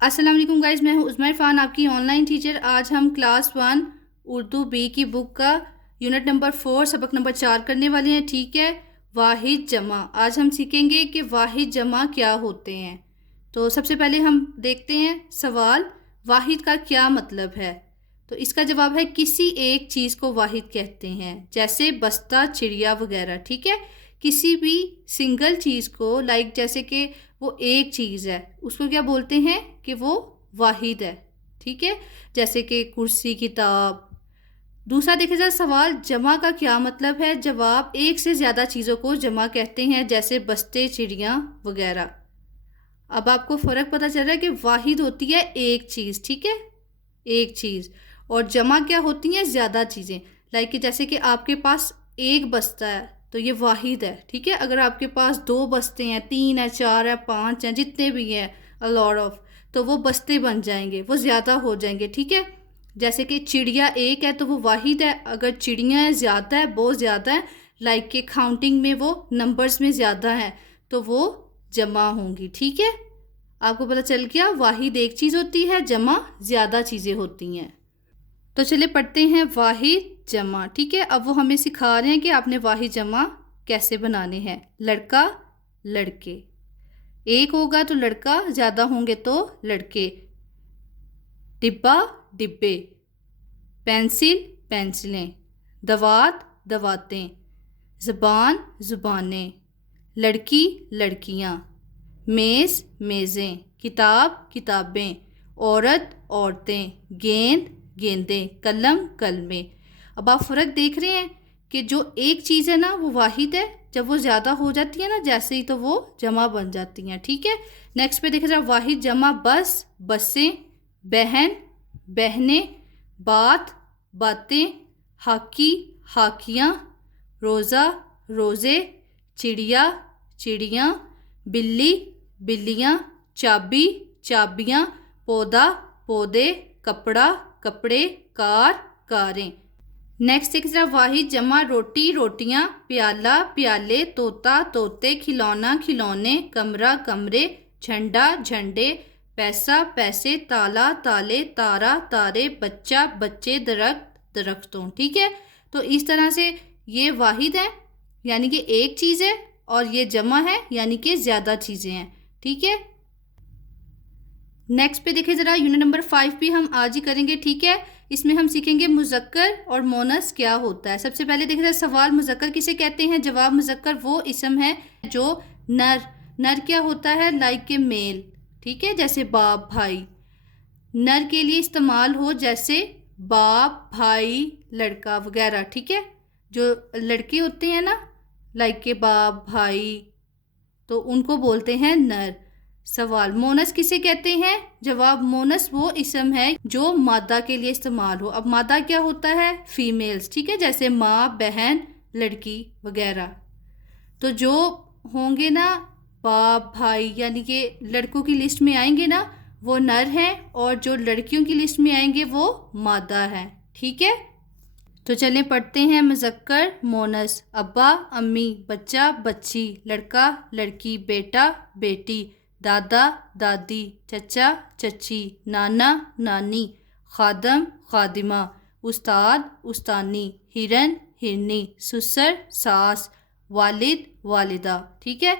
السلام علیکم گائز، میں ہوں عظمیٰ عرفان، آپ کی آن لائن ٹیچر۔ آج ہم کلاس 1 اردو بی کی بک کا یونٹ نمبر 4 سبق نمبر 4 کرنے والے ہیں، ٹھیک ہے۔ واحد جمع، آج ہم سیکھیں گے کہ واحد جمع کیا ہوتے ہیں۔ تو سب سے پہلے ہم دیکھتے ہیں سوال، واحد کا کیا مطلب ہے؟ تو اس کا جواب ہے کسی ایک چیز کو واحد کہتے ہیں، جیسے بستہ، چڑیا وغیرہ، ٹھیک ہے۔ کسی بھی سنگل چیز کو جیسے کہ وہ ایک چیز ہے، اس کو کیا بولتے ہیں کہ وہ واحد ہے، ٹھیک ہے، جیسے کہ کرسی، کتاب۔ دوسرا دیکھا جائے سوال، جمع کا کیا مطلب ہے؟ جواب، ایک سے زیادہ چیزوں کو جمع کہتے ہیں، جیسے بستے، چڑیاں وغیرہ۔ اب آپ کو فرق پتہ چل رہا ہے کہ واحد ہوتی ہے ایک چیز، ٹھیک ہے، ایک چیز، اور جمع کیا ہوتی ہیں؟ زیادہ چیزیں۔ جیسے کہ آپ کے پاس ایک بستہ ہے تو یہ واحد ہے، ٹھیک ہے۔ اگر آپ کے پاس 2 بستے ہیں، 3 ہیں، 4 ہیں، 5 ہیں، جتنے بھی ہیں، a lot of، تو وہ بستے بن جائیں گے، وہ زیادہ ہو جائیں گے، ٹھیک ہے۔ جیسے کہ چڑیا ایک ہے تو وہ واحد ہے، اگر چڑیاں زیادہ ہے، بہت زیادہ ہیں، کہ کاؤنٹنگ میں وہ نمبرز میں زیادہ ہیں، تو وہ جمع ہوں گی، ٹھیک ہے۔ آپ کو پتہ چل گیا، واحد ایک چیز ہوتی ہے، جمع زیادہ چیزیں ہوتی ہیں۔ تو چلے پڑھتے ہیں واحد جمع، ٹھیک ہے۔ اب وہ ہمیں سکھا رہے ہیں کہ آپ نے واحد جمع کیسے بنانے ہیں۔ لڑکا، لڑکے، ایک ہوگا تو لڑکا، زیادہ ہوں گے تو لڑکے۔ ڈبہ، ڈبے، پینسل، پینسلیں، دوات، دواتیں، زبان، زبانیں، لڑکی، لڑکیاں، میز، میزیں، کتاب، کتابیں، عورت، عورتیں، گیند، گیندیں، قلم، قلمیں۔ اب آپ فرق دیکھ رہے ہیں کہ جو ایک چیز ہے نا وہ واحد ہے، جب وہ زیادہ ہو جاتی ہے نا جیسے ہی، تو وہ جمع بن جاتی ہیں، ٹھیک ہے۔ نیکسٹ پہ دیکھا جائے واحد جمع، بس، بسیں، بہن، بہنیں، بات، باتیں، ہاکی، ہاکیاں، روزہ، روزے، چڑیا، چڑیاں، بلی، بلیاں، چابی، چابیاں، پودا، پودے، کپڑا، کپڑے، کار، کاریں۔ نیکسٹ ایک طرح واحد جمع، روٹی، روٹیاں، پیالہ، پیالے، طوطا، طوطے، کھلونا، کھلونے، کمرہ، کمرے، جھنڈا، جھنڈے، پیسہ، پیسے، تالا، تالے، تارا، تارے، بچہ، بچے، درخت، درختوں، ٹھیک ہے۔ تو اس طرح سے یہ واحد ہے یعنی کہ ایک چیز ہے، اور یہ جمع ہے یعنی کہ زیادہ چیزیں ہیں، ٹھیک ہے۔ نیکسٹ پہ دیکھیں ذرا، یونٹ نمبر 5 بھی ہم آج ہی کریں گے، ٹھیک ہے۔ اس میں ہم سیکھیں گے مذکر اور مونس کیا ہوتا ہے۔ سب سے پہلے دیکھیں ذرا سوال، مذکر کسے کہتے ہیں؟ جواب، مذکر وہ اسم ہے جو نر، نر کیا ہوتا ہے؟ کہ میل، ٹھیک ہے، جیسے باپ، بھائی، نر کے لیے استعمال ہو، جیسے باپ، بھائی، لڑکا وغیرہ، ٹھیک ہے۔ جو لڑکے ہوتے ہیں نا کہ باپ، بھائی، تو ان کو بولتے ہیں نر۔ سوال، مونس کسے کہتے ہیں؟ جواب، مونس وہ اسم ہے جو مادہ کے لیے استعمال ہو۔ اب مادہ کیا ہوتا ہے؟ فیمیلز، ٹھیک ہے، جیسے ماں، بہن، لڑکی وغیرہ۔ تو جو ہوں گے نا باپ، بھائی، یعنی کہ لڑکوں کی لسٹ میں آئیں گے نا وہ نر ہیں، اور جو لڑکیوں کی لسٹ میں آئیں گے وہ مادہ ہیں، ٹھیک ہے۔ تو چلیں پڑھتے ہیں مذکر مونس، ابا، امی، بچہ، بچی، لڑکا، لڑکی، بیٹا، بیٹی، دادا، دادی، چچا، چچی، نانا، نانی، خادم، خادمہ، استاد، استانی، ہرن، ہرنی، سسر، ساس، والد، والدہ، ٹھیک ہے۔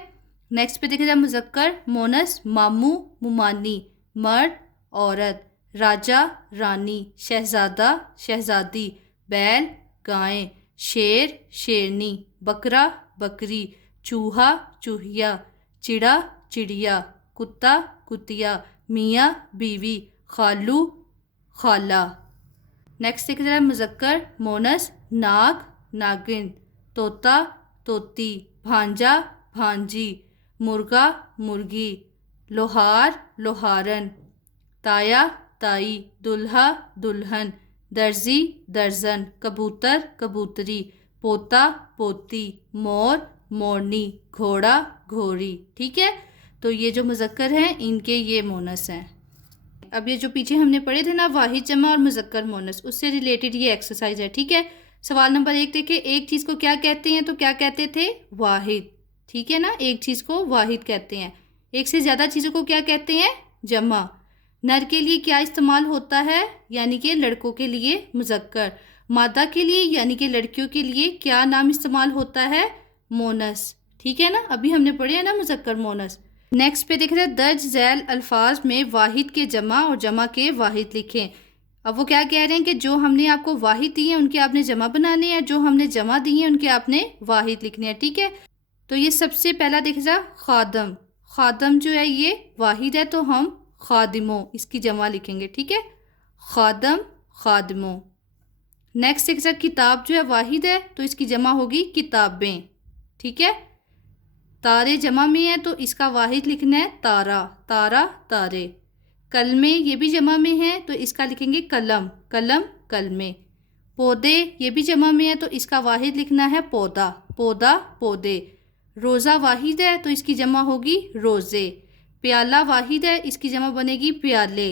نیکسٹ پہ دیکھا جائے مذکر مونس، ماموں، ممانی، مرد، عورت، راجہ، رانی، شہزادہ، شہزادی، بیل، گائیں، شیر، شیرنی، بکرا، بکری، چوہا، چوہیا، چڑا، چڑیا، کتا، کتیا، میاں، بیوی، خالو، خالہ۔ نیکسٹ دیکھ ذرا مذکر مونس، ناگ، ناگن، طوطا، طوطی، بھانجا، بھانجی، مرغا، مرغی، لوہار، لوہارن، تایا، تائی، دلہا، دلہن، درزی، درزن، کبوتر، کبوتری، پوتا، پوتی، مور، مورنی، گھوڑا، گھوڑی، ٹھیک ہے۔ تو یہ جو مذکر ہیں ان کے یہ مونس ہیں۔ اب یہ جو پیچھے ہم نے پڑھے تھے نا واحد جمع اور مذکر مونس، اس سے ریلیٹڈ یہ ایکسرسائز ہے، ٹھیک ہے۔ سوال نمبر 1 دیکھیں، ایک چیز کو کیا کہتے ہیں؟ تو کیا کہتے تھے؟ واحد، ٹھیک ہے نا، ایک چیز کو واحد کہتے ہیں۔ ایک سے زیادہ چیزوں کو کیا کہتے ہیں؟ جمع۔ نر کے لیے کیا استعمال ہوتا ہے؟ یعنی کہ لڑکوں کے لیے مذکر. مادہ کے لیے یعنی کہ لڑکیوں کے لیے کیا نام استعمال ہوتا ہے؟ مونس. ٹھیک ہے نا، ابھی ہم نے پڑھے ہیں نا مذکر مونس. نیکسٹ پہ دیکھ رہے ہیں درج ذیل الفاظ میں واحد کے جمع اور جمع کے واحد لکھیں. اب وہ کیا کہہ رہے ہیں کہ جو ہم نے آپ کو واحد دی ہیں ان کے آپ نے جمع بنانے ہیں، جو ہم نے جمع دی ہیں ان کے آپ نے واحد لکھنے ہیں. ٹھیک ہے، تو یہ سب سے پہلا دیکھ رہا خادم. خادم جو ہے یہ واحد ہے تو ہم خادموں اس کی جمع لکھیں گے. ٹھیک ہے، خادم خادموں. نیکسٹ دیکھ رہا کتاب جو ہے واحد ہے تو اس کی جمع ہوگی کتابیں. ٹھیک ہے، تارے جمع میں ہے تو اس کا واحد لکھنا ہے تارا. تارا تارے. کلمے یہ بھی جمع میں ہے تو اس کا لکھیں گے قلم. قلم کلمے. پودے یہ بھی جمع میں ہے تو اس کا واحد لکھنا ہے پودا. پودا پودے. روزہ واحد ہے تو اس کی جمع ہوگی روزے. پیالہ واحد ہے، اس کی جمع بنے گی پیالے.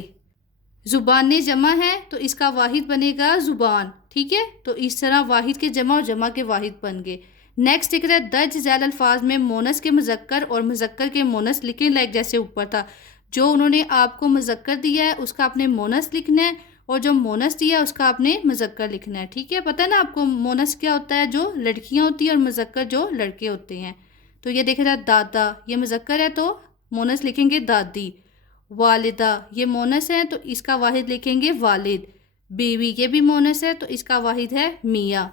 زبانیں جمع ہے تو اس کا واحد بنے گا زبان. ٹھیک ہے، تو اس طرح واحد کے جمع اور جمع کے واحد بن گئے. نیکسٹ دیکھ رہا ہے درج ذیل الفاظ میں مونس کے مذکر اور مذکر کے مونس لکھیں لائک جیسے اوپر تھا. جو انہوں نے آپ کو مذکر دیا ہے اس کا آپ نے مونس لکھنا ہے اور جو مونس دیا ہے اس کا آپ نے مذکر لکھنا ہے. ٹھیک ہے، پتہ ہے نا آپ کو مونس کیا ہوتا ہے؟ جو لڑکیاں ہوتی ہیں اور مذکر جو لڑکے ہوتے ہیں. تو یہ دیکھ رہا ہے دادا یہ مذکر ہے تو مونس لکھیں گے دادی. والدہ یہ مونس ہے تو اس کا واحد لکھیں گے والد. بیوی یہ بھی مونس ہے تو اس کا واحد ہے میاں.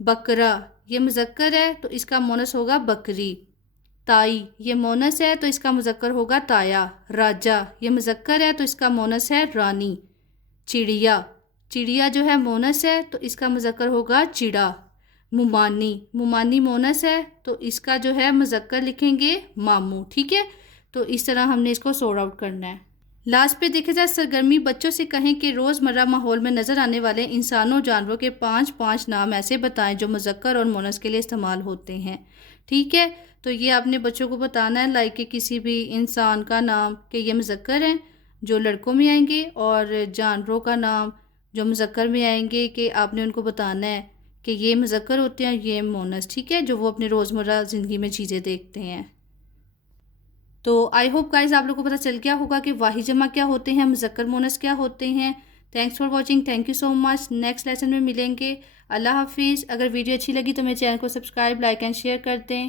بکرا یہ مذکر ہے تو اس کا مونس ہوگا بکری. تائی یہ مونس ہے تو اس کا مذکر ہوگا تایا. راجا یہ مذکر ہے تو اس کا مونس ہے رانی. چڑیا چڑیا جو ہے مونس ہے تو اس کا مذکر ہوگا چڑا. ممانی ممانی مونس ہے تو اس کا جو ہے مذکر لکھیں گے ماموں. ٹھیک ہے، تو اس طرح ہم نے اس کو سورٹ آؤٹ کرنا ہے. لاسٹ پہ دیکھا جائے سرگرمی. بچوں سے کہیں کہ روزمرہ ماحول میں نظر آنے والے انسانوں جانوروں کے 5 نام ایسے بتائیں جو مذکر اور مونس کے لیے استعمال ہوتے ہیں. ٹھیک ہے، تو یہ آپ نے بچوں کو بتانا ہے لائک کہ کسی بھی انسان کا نام کہ یہ مذکر ہیں جو لڑکوں میں آئیں گے، اور جانوروں کا نام جو مذکر میں آئیں گے کہ آپ نے ان کو بتانا ہے کہ یہ مذکر ہوتے ہیں یہ مونس. ٹھیک ہے، جو وہ اپنے روزمرہ زندگی میں چیزیں دیکھتے ہیں. تو آئی ہوپ گائز آپ لوگوں کو پتہ چل گیا ہوگا کہ واحد جمع کیا ہوتے ہیں، مذکر مونس کیا ہوتے ہیں. Thanks for watching. Thank you so much. Next lesson میں ملیں گے. اللہ حافظ. اگر ویڈیو اچھی لگی تو میرے چینل کو سبسکرائب، لائک اینڈ شیئر کر دیں.